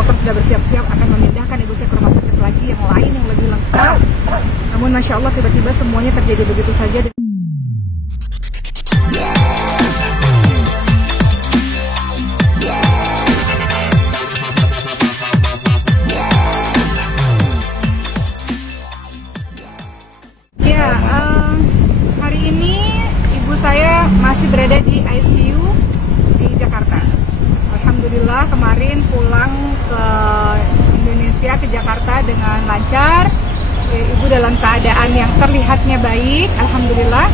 dokter sudah bersiap-siap akan memindahkan ibu saya ke rumah sakit lagi yang lain yang lebih lengkap. Namun Masya Allah tiba-tiba semuanya terjadi begitu saja. Hari ini ibu saya masih berada di ICU di Jakarta. Alhamdulillah kemarin pulang ke Indonesia, ke Jakarta dengan lancar. Ibu dalam keadaan yang terlihatnya baik, Alhamdulillah.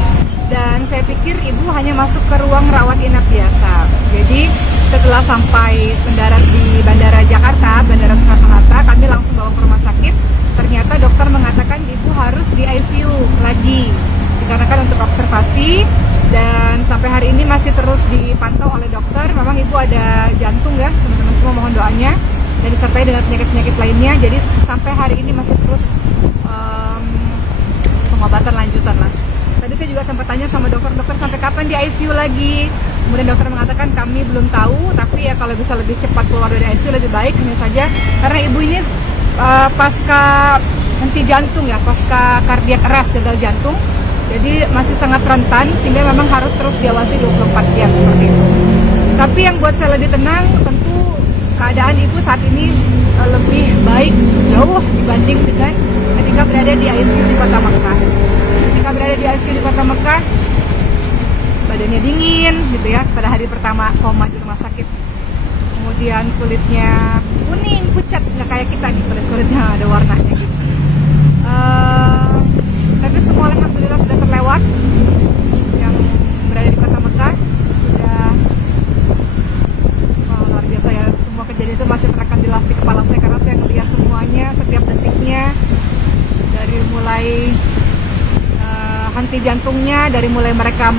Dan saya pikir ibu hanya masuk ke ruang rawat inap biasa. Jadi setelah sampai mendarat di Bandara Jakarta, Bandara Soekarno-Hatta, kami langsung bawa ke rumah sakit. Ternyata dokter mengatakan ibu harus di ICU lagi, dikarenakan untuk observasi, dan sampai hari ini masih terus dipantau oleh dokter. Memang ibu ada jantung ya, teman-teman semua mohon doanya, dan disertai dengan penyakit-penyakit lainnya. Jadi sampai hari ini masih terus pengobatan lanjutan lah. Tadi saya juga sempat tanya sama dokter sampai kapan di ICU lagi. Kemudian dokter mengatakan kami belum tahu, tapi ya kalau bisa lebih cepat keluar dari ICU lebih baik. Hanya saja karena ibu ini pasca henti jantung ya, pasca kardiak keras, gagal jantung, jadi masih sangat rentan sehingga memang harus terus diawasi 24 jam seperti itu. Tapi yang buat saya lebih tenang tentu keadaan ibu saat ini lebih baik jauh dibanding dengan ketika berada di ICU di Kota Mekah. Ketika berada di ICU di Kota Mekah badannya dingin gitu ya, pada hari pertama koma di rumah sakit. Kemudian kulitnya kuning, pucat, nggak kayak kita nih, kulitnya ada warnanya gitu. Tapi semua alhamdulillah sudah terlewat. Yang berada di Kota Mekah sudah luar biasa ya. Semua kejadian itu masih terekam di lastik kepala saya karena saya melihat semuanya, setiap detiknya, dari mulai henti jantungnya, dari mulai mereka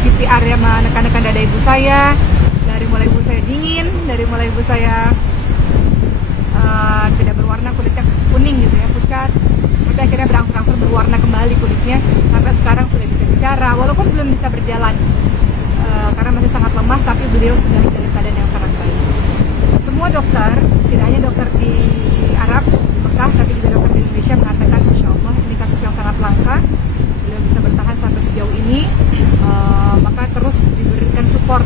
CPR ya, menekan-nekan dada ibu saya, dari mulai ibu saya dingin, dari mulai ibu saya tidak berwarna, kulitnya kuning gitu ya, pucat, tapi akhirnya berangsur-angsur berwarna kembali kulitnya, sampai sekarang sudah bisa bicara walaupun belum bisa berjalan karena masih sangat lemah, tapi beliau sudah dalam keadaan yang sangat baik. Semua dokter, tidak hanya dokter di Arab, di Mekah, tapi juga dokter di Indonesia mengatakan Masya Allah ini kasus yang sangat langka, beliau bisa bertahan sampai sejauh ini. Maka terus diberikan support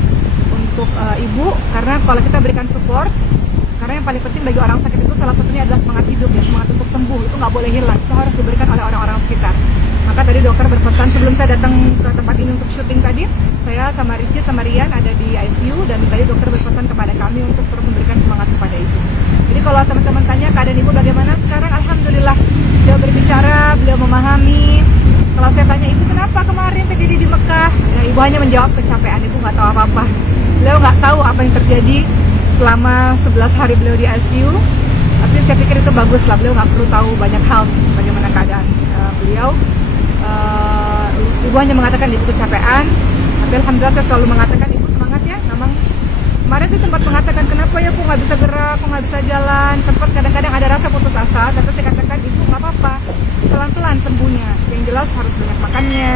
untuk ibu, karena kalau kita berikan support, karena yang paling penting bagi orang sakit itu salah satunya adalah semangat hidup ya, semangat untuk sembuh itu nggak boleh hilang, itu harus diberikan oleh orang-orang sekitar. Maka tadi dokter berpesan sebelum saya datang ke tempat ini untuk syuting tadi, saya sama Richie sama Rian ada di ICU, dan tadi dokter berpesan kepada kami untuk terus memberikan semangat kepada ibu. Jadi kalau teman-teman tanya keadaan ibu bagaimana sekarang, alhamdulillah beliau berbicara, beliau memahami. Kalau saya tanya ibu kenapa kemarin terjadi di Mekah, ya, ibu hanya menjawab kecapean, ibu nggak tahu apa-apa. Beliau nggak tahu apa yang terjadi selama 11 hari beliau di ICU, tapi saya pikir itu bagus lah, beliau nggak perlu tahu banyak hal bagaimana keadaan beliau. Ibu hanya mengatakan ibu kecapean, tapi alhamdulillah saya selalu mengatakan ibu semangat ya. Memang kemarin saya sempat mengatakan kenapa ya aku nggak bisa gerak, aku nggak bisa jalan, sempat kadang-kadang ada rasa putus asa, tapi saya katakan ibu nggak apa-apa, pelan-pelan sembuhnya. Yang jelas harus banyak makannya,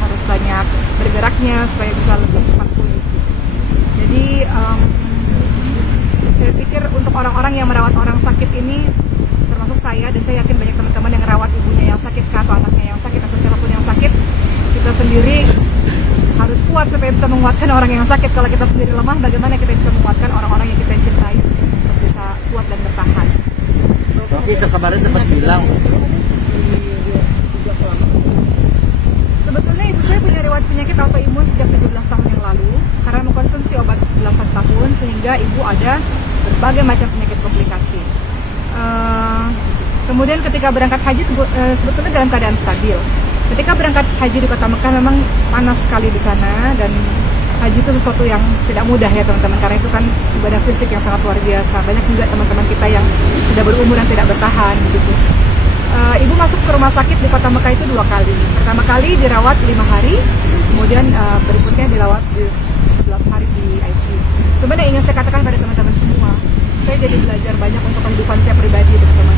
harus banyak bergeraknya supaya bisa lebih cepat pulih. Jadi saya pikir untuk orang-orang yang merawat orang sakit ini, termasuk saya, dan saya yakin banyak teman-teman yang merawat ibunya yang sakit atau anaknya yang sakit atau siapapun yang sakit, kita sendiri harus kuat supaya bisa menguatkan orang yang sakit. Kalau kita sendiri lemah, bagaimana kita bisa menguatkan orang-orang yang kita cintai untuk bisa kuat dan bertahan. Oke, kemarin sempat bilang sebetulnya ibu saya punya riwayat penyakit autoimun sejak 17 tahun yang lalu karena mengkonsumsi obat belasan tahun, sehingga ibu ada berbagai macam penyakit komplikasi. Kemudian ketika berangkat haji sebetulnya dalam keadaan stabil. Ketika berangkat haji di Kota Mekah memang panas sekali di sana, dan haji itu sesuatu yang tidak mudah ya teman-teman, karena itu kan ibadah fisik yang sangat luar biasa. Banyak juga teman-teman kita yang sudah berumur dan tidak bertahan gitu. Ibu masuk ke rumah sakit di Kota Mekah itu 2 kali. Pertama kali dirawat 5 hari, kemudian berikutnya dirawat 11 hari di ICU. Kemudian yang ingin saya katakan pada teman-teman semua, saya jadi belajar banyak untuk kehidupan saya pribadi teman-teman.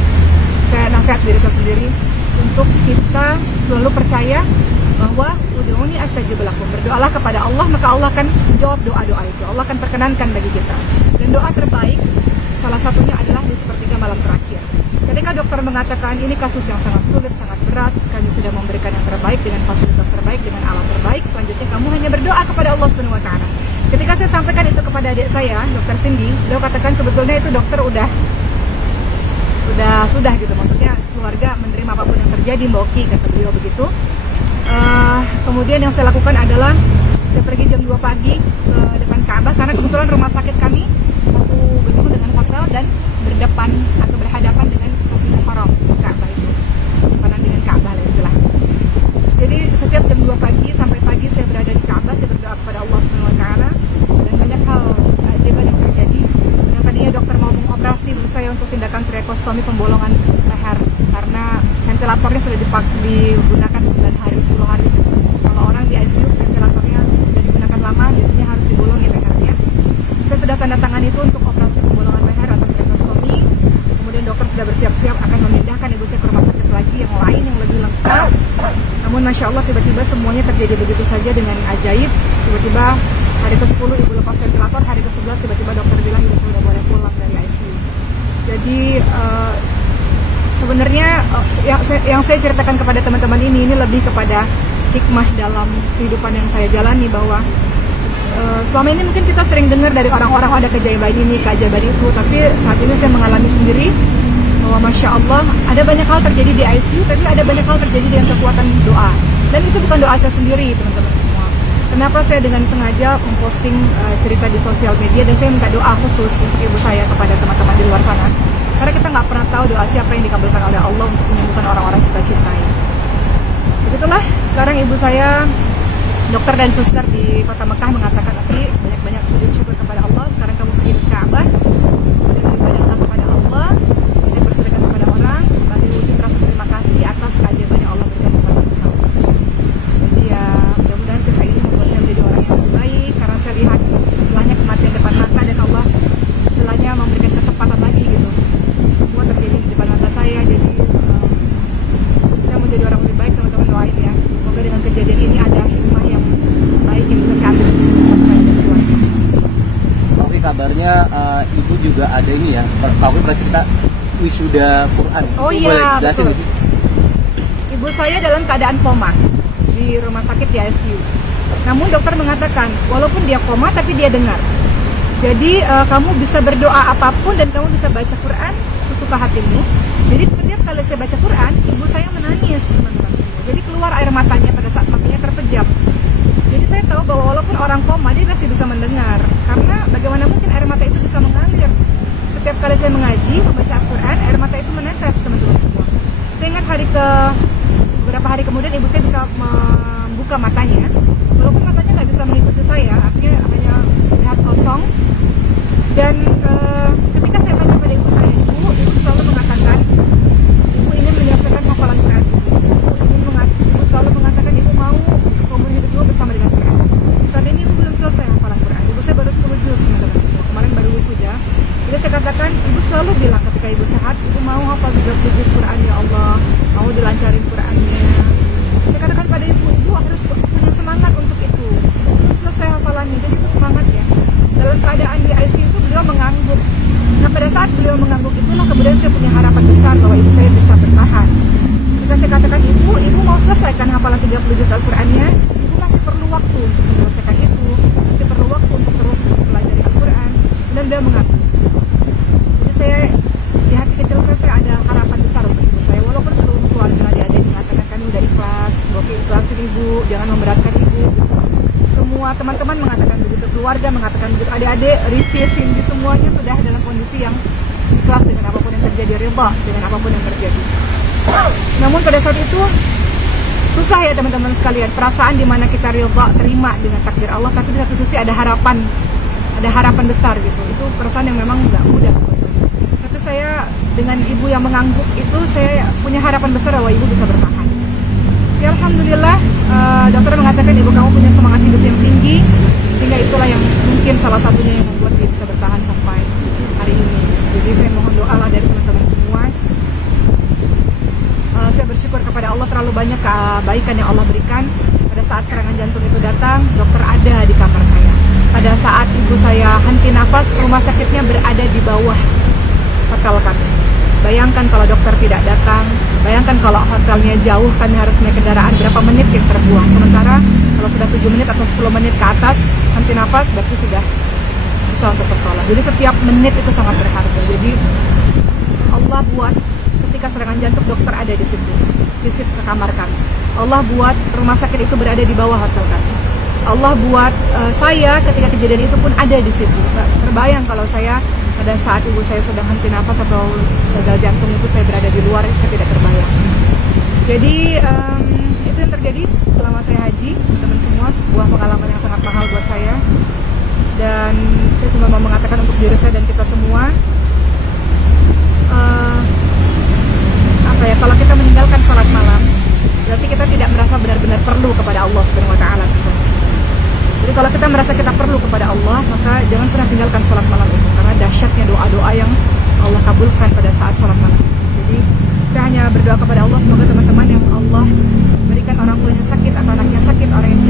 Saya nasihat diri saya sendiri untuk kita selalu percaya bahwa ud'uni astajib lakum, berdoalah kepada Allah maka Allah akan jawab doa-doa itu, Allah akan perkenankan bagi kita. Dan doa terbaik salah satunya adalah di sepertiga malam terakhir. Ketika dokter mengatakan ini kasus yang sangat sulit, sangat berat, kami sudah memberikan yang terbaik dengan fasilitas terbaik, dengan alat terbaik, selanjutnya kamu hanya berdoa kepada Allah Subhanahu wa taala. Ketika saya sampaikan itu kepada adik saya, Dokter Cindy, beliau katakan sebetulnya itu dokter sudah gitu, maksudnya keluarga menerima apapun yang terjadi, Mbak Oki, kata beliau begitu. Kemudian yang saya lakukan adalah saya pergi jam 2 pagi ke depan Ka'bah, karena kebetulan rumah sakit kami satu gedung dengan hotel dan berdepan atau berhadapan dengan Masjidil Haram, Ka'bah itu berhadapan dengan Ka'bah lah istilahnya. Jadi setiap jam 2 pagi sampai pagi saya berada di Ka'bah, saya berdoa kepada Allah Subhanahu wa taala, dan banyak hal keajaiban yang terjadi. Yang tadinya dokter mau mengoperasi ibu saya untuk tindakan tracheostomi, pembolongan leher, karena ventilatornya sudah digunakan 9 hari, 10 hari. Kalau orang di ICU ventilatornya sudah digunakan lama, biasanya harus dibolongin lehernya. Saya sudah tanda tangan itu untuk operasi pembolongan leher atau tracheostomi. Kemudian dokter sudah bersiap-siap akan memindahkan ibu saya ke rumah sakit lagi yang lain yang lebih lengkap. Namun Masya Allah tiba-tiba semuanya terjadi begitu saja dengan ajaib. Tiba-tiba hari ke-10 ibu lepas ventilator, hari ke-11 tiba-tiba dokter bilang ibu sudah boleh pulang dari ICU. Jadi sebenarnya yang saya ceritakan kepada teman-teman ini lebih kepada hikmah dalam kehidupan yang saya jalani, bahwa selama ini mungkin kita sering dengar dari orang-orang ada keajaiban ini, keajaiban itu, tapi saat ini saya mengalami sendiri bahwa Masya Allah ada banyak hal terjadi di ICU, tapi ada banyak hal terjadi dengan kekuatan doa. Dan itu bukan doa saya sendiri, teman-teman semua. Kenapa saya dengan sengaja memposting cerita di sosial media, dan saya minta doa khusus untuk ibu saya kepada teman-teman di luar sana, karena kita nggak pernah tahu doa siapa yang dikabulkan oleh Allah untuk menyembuhkan orang-orang yang kita cintai. Begitulah, sekarang ibu saya, dokter dan suster di kota Mekah mengatakan, nanti banyak-banyak sujud syukur kepada Allah. Sekarang kamu pergi ke Ka'bah, kemudian beribadah kepada Allah, kemudian bersedekah kepada orang sebagai wujud rasa terima kasih atas keajaiban yang Allah berikan kepada kita. Jadi ya mudah-mudahan kisah ini membuat saya menjadi orang yang lebih baik, karena saya lihat setelahnya kematian depan mata, dan Allah setelahnya memberikan kesempatan lagi gitu. Semua terjadi di depan mata saya, jadi saya mau jadi orang lebih baik. Teman-teman doain ya, semoga dengan kejadian ini ada hikmah yang baik yang bisa saya ambil untuk saya dan keluarga. Oke, kabarnya ibu juga ada ini ya, Pak pernah cerita wisuda Quran. Oh Ibu iya, boleh jelasin betul. sih? Ibu saya dalam keadaan koma di rumah sakit di ICU. Namun dokter mengatakan walaupun dia koma tapi dia dengar. Jadi kamu bisa berdoa apapun dan kamu bisa baca Quran sesuka hatimu. Jadi setiap kali saya baca Quran, ibu saya menangis, teman-teman semua. Jadi keluar air matanya pada saat matanya terpejam. Jadi saya tahu bahwa walaupun orang koma dia masih bisa mendengar. Karena bagaimana mungkin air mata itu bisa mengalir. Setiap kali saya mengaji, membaca Al-Quran, air mata itu menetes, teman-teman semua. Saya ingat beberapa hari kemudian ibu saya bisa membuka matanya. Walaupun matanya nggak bisa mengikuti saya, artinya hanya lihat kosong. Dan ketika saya tanya pada ibu saya, ibu selalu mengatakan ibu ingin menyelesaikan hafalan Quran. Ibu selalu mengatakan ibu mau seumur hidup ibu bersama dengan Quran. Saat ini ibu belum selesai hafalan Quran. Ibu saya baru 10 juz, teman-teman semua. Kemarin baru wisuda. Jadi saya katakan, ibu selalu bilang ketika ibu sehat, ibu mau hafal 30 juz Quran, ya Allah, mau dilancarin Qurannya. Saya katakan pada ibu harus punya semangat untuk itu. Selesai hafalannya, jadi ibu semangat ya. Dalam keadaan di ICU itu beliau mengangguk. Nah pada saat beliau mengangguk itulah kemudian saya punya harapan besar bahwa ibu saya bisa bertahan. Ketika saya katakan ibu mau selesaikan hafalan 30 juz Al-Qurannya, ibu masih perlu waktu untuk menyelesaikan itu, masih perlu waktu untuk terus belajar Al-Quran, dan beliau mengangguk. Jadi saya di hati kecil saya ada harapan besar untuk ibu saya, walaupun seluruh keluarga adik-adik mengatakan kami udah ikhlas, oke ikhlasin ibu, jangan memberatkan ibu. Semua teman-teman mengatakan begitu, keluarga mengatakan begitu, adik-adik, Rifki, Cindy, semuanya sudah dalam kondisi yang ikhlas dengan apapun yang terjadi, ridha dengan apapun yang terjadi. Namun pada saat itu susah ya teman-teman sekalian, perasaan dimana kita ridha, terima dengan takdir Allah, tapi di satu sisi ada harapan besar gitu. Itu perasaan yang memang nggak mudah sebetulnya. Tapi saya dengan ibu yang mengangguk itu, saya punya harapan besar bahwa ibu bisa bertahan. Ya Alhamdulillah, dokter mengatakan ibu kamu punya semangat hidup yang tinggi, sehingga itulah yang mungkin salah satunya yang membuat dia bisa bertahan sampai hari ini. Jadi saya mohon doa lah dari teman-teman semua. Saya bersyukur kepada Allah terlalu banyak kebaikan yang Allah berikan. Pada saat serangan jantung itu datang, dokter ada di kamar saya. Pada saat ibu saya henti nafas, rumah sakitnya berada di bawah hotel kami. Bayangkan kalau dokter tidak datang, bayangkan kalau hotelnya jauh, kami harus naik kendaraan berapa menit yang terbuang. Sementara kalau sudah 7 menit atau 10 menit ke atas henti nafas, berarti sudah susah untuk tertolong. Jadi setiap menit itu sangat berharga. Jadi Allah buat ketika serangan jantung dokter ada di situ, visit ke kamar kami. Allah buat rumah sakit itu berada di bawah hotel kami. Allah buat saya ketika kejadian itu pun ada di situ. Terbayang kalau saya pada saat ibu saya sedang henti nafas atau gagal jantung itu saya berada di luar, saya tidak terbayang. Jadi itu yang terjadi selama saya haji, teman-teman semua, sebuah pengalaman yang sangat mahal buat saya. Dan saya cuma mau mengatakan untuk diri saya dan kita semua, kalau kita meninggalkan sholat malam, berarti kita tidak merasa benar-benar perlu kepada Allah Subhanahu wa Ta'ala. Jadi kalau kita merasa kita perlu kepada Allah, maka jangan pernah tinggalkan sholat malam itu, karena dahsyatnya doa-doa yang Allah kabulkan pada saat sholat malam. Jadi saya hanya berdoa kepada Allah, semoga teman-teman yang Allah berikan orang tuanya sakit atau anaknya sakit, orang yang